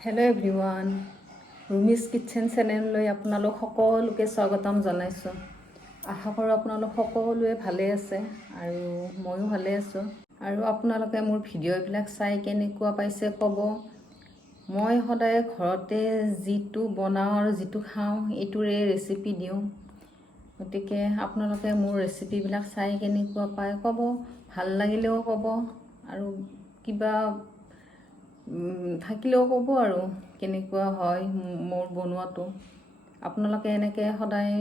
Hello' everyone, ৰুমিজ kitchen চেনেললৈ আপোনালোক সকলোকে স্বাগতম জনাইছোঁ। আশা কৰোঁ আপোনালোক সকলোৱে ভালে আছে আৰু ময়ো ভালে আছোঁ। আৰু আপোনালোকে মোৰ ভিডিঅ'বিলাক চাই কেনেকুৱা পাইছে ক'ব। মই সদায় ঘৰতে যিটো বনাওঁ আৰু যিটো খাওঁ এইটোৰে ৰেচিপি দিওঁ, গতিকে আপোনালোকে মোৰ ৰেচিপিবিলাক চাই কেনেকুৱা পায় ক'ব। ভাল লাগিলেও ক'ব আৰু কিবা থাকিলেও ক'ব আৰু কেনেকুৱা হয় মোৰ বনোৱাটো। আপোনালোকে এনেকৈ সদায়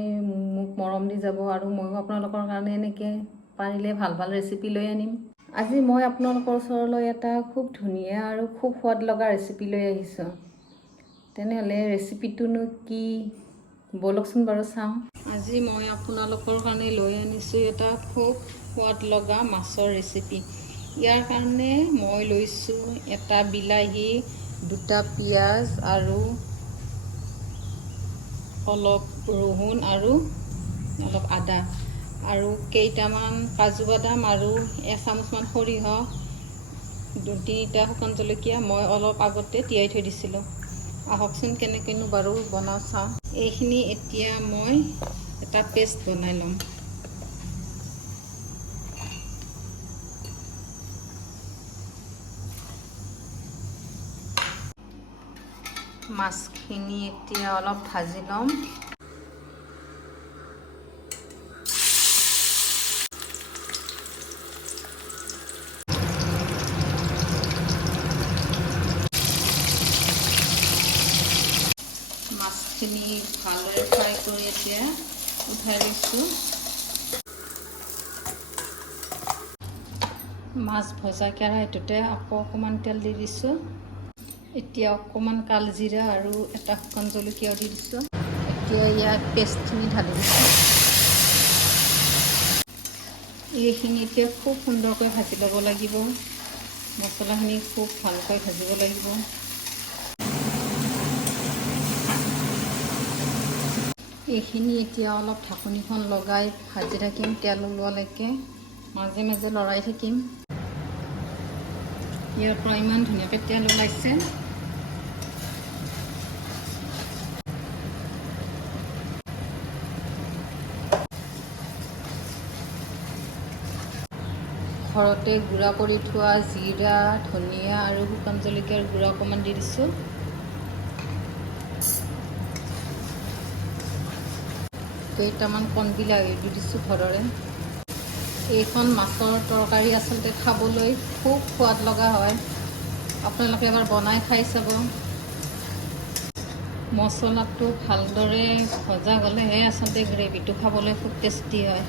মোক মৰম দি যাব আৰু ময়ো আপোনালোকৰ কাৰণে এনেকৈ পাৰিলে ভাল ভাল ৰেচিপি লৈ আনিম। আজি মই আপোনালোকৰ ওচৰলৈ এটা খুব ধুনীয়া আৰু খুব সোৱাদ লগা ৰেচিপি লৈ আহিছোঁ। তেনেহ'লে ৰেচিপিটোনো কি ব'লকচোন বাৰু চাওঁ। আজি মই আপোনালোকৰ কাৰণে লৈ আনিছোঁ এটা খুব সোৱাদ লগা মাছৰ ৰেচিপি। ইয়াৰ কাৰণে মই লৈছোঁ এটা বিলাহী, দুটা পিঁয়াজ আৰু অলপ ৰহুন আৰু অলপ আদা আৰু কেইটামান কাজু বাদাম আৰু এচামুচমান সৰিয়হ, 2-3টা শুকান জলকীয়া মই অলপ আগতে তিয়াই থৈ দিছিলোঁ। আহকচোন কেনেকৈনো বাৰু বনাওঁ চাওঁ। এইখিনি এতিয়া মই এটা পেষ্ট বনাই ল'ম। মাছখিনি এতিয়া অলপ ভাজি ল'ম। মাছখিনি ভালদৰে ফ্ৰাই কৰি এতিয়া উঠাই লৈছোঁ। মাছ ভজা কেৰাহীটোতে আকৌ অকণমান তেল দি দিছোঁ। এতিয়া অকণমান কালজিৰা আৰু এটা শুকান জলকীয়া দি দিছোঁ। এতিয়া ইয়াত পেষ্টখিনি ঢালি দিছোঁ। এইখিনি এতিয়া খুব সুন্দৰকৈ ভাজি ল'ব লাগিব। মছলাখিনি খুব ভালকৈ ভাজিব লাগিব। এইখিনি এতিয়া অলপ ঢাকনিখন লগাই ভাজি থাকিম তেল ওলোৱালৈকে। মাজে মাজে লৰাই থাকিম। ইয়াৰ পৰা ইমান ধুনীয়াকৈ তেল ওলাইছে। ঘৰতে গুড়া কৰি থোৱা জিৰা, ধনিয়া আৰু শুকান জলকীয়াৰ গুড়া অকণমান দি দিছোঁ। কেইটামান কণবিলাহী দি দিছোঁ ঘৰৰে। এইখন মাছৰ তৰকাৰী আচলতে খাবলৈ খুব সোৱাদ লগা হয়। আপোনালোকে এবাৰ বনাই খাই চাব। মছলাটো ভালদৰে ভজা গ'লেহে আচলতে গ্ৰেভিটো খাবলৈ খুব টেষ্টি হয়।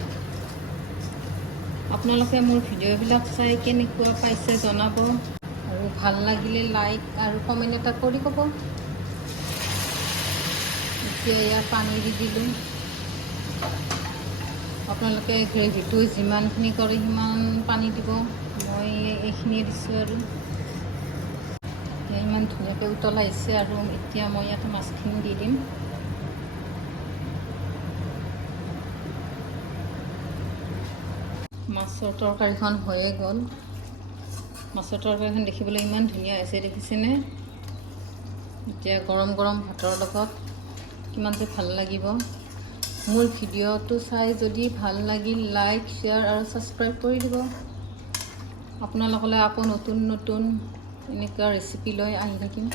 আপোনালোকে মোৰ ভিডিঅ'বিলাক চাই কেনেকুৱা পাইছে জনাব আৰু ভাল লাগিলে লাইক আৰু কমেণ্ট এটা কৰি ক'ব। এতিয়া ইয়াত পানী দি দিলোঁ। আপোনালোকে গ্ৰেভিটো যিমানখিনি কৰে সিমান পানী দিব। মই এইখিনিয়ে দিছোঁ আৰু ইমান ধুনীয়াকৈ উতল আহিছে আৰু এতিয়া মই ইয়াত মাছখিনি দি দিম। মাছৰ তৰকাৰীখন হৈয়ে গ'ল। মাছৰ তৰকাৰীখন দেখিবলৈ ইমান ধুনীয়া হৈছে, দেখিছেনে? এতিয়া গৰম গৰম ভাতৰ লগত কিমান যে ভাল লাগিব। মোৰ ভিডিঅ'টো চাই যদি ভাল লাগিল লাইক, শ্বেয়াৰ আৰু ছাবস্ক্ৰাইব কৰি দিব। আপোনালোকলৈ আকৌ নতুন নতুন এনেকুৱা ৰেচিপি লৈ আহি থাকিম।